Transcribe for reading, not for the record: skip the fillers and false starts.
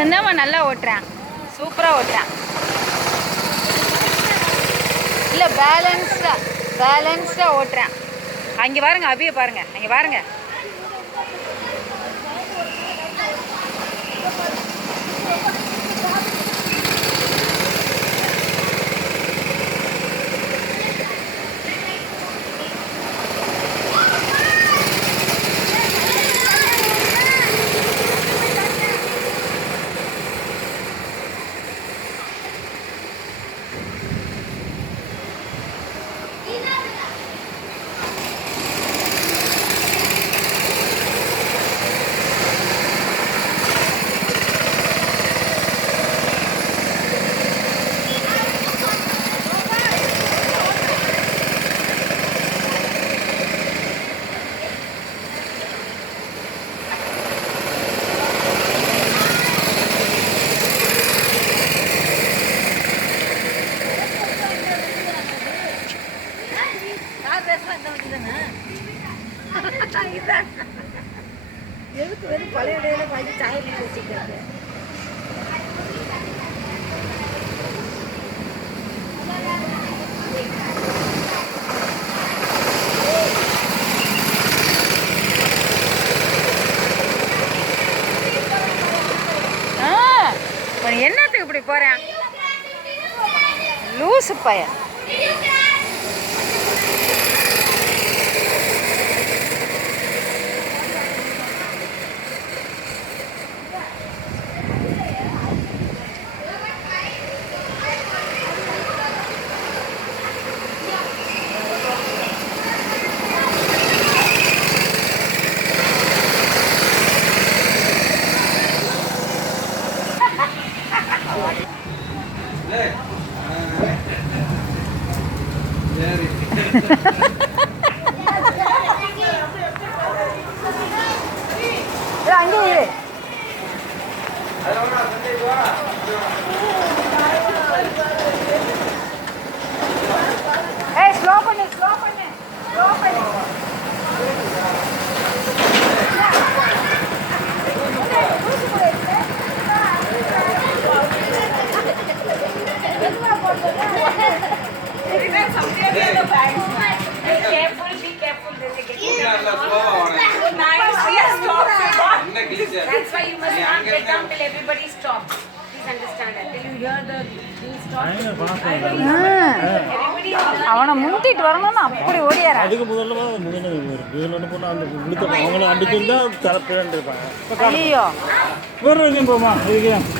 இவன் தான் நல்லா ஓட்டுறான், சூப்பராக ஓட்டுறான். இல்லை பேலன்ஸ்டாக ஓட்டுறான். அங்கே பாருங்க, அபியை பாருங்க, அங்கே பாருங்க. எதுக்கு வெறும் பழைய இடையில வாங்கி சாய போட்டு வச்சுக்கிறது? என்னத்துக்கு இப்படி போறேன்? லூசு பையன். அங்கே ஸ்லோ பண்ணு. That's why you must not get down till everybody stops. Please understand that. Till you hear the stop. அவனை முந்திட்டு வரணும்னு அப்படி ஓடியார. அதுக்கு முதல்ல போனா அந்த அவங்கள அடிச்சு தான் தரப்பேன் இருப்பாங்க. ஐயோ வேற எங்கேயும் போமா இதுக்கு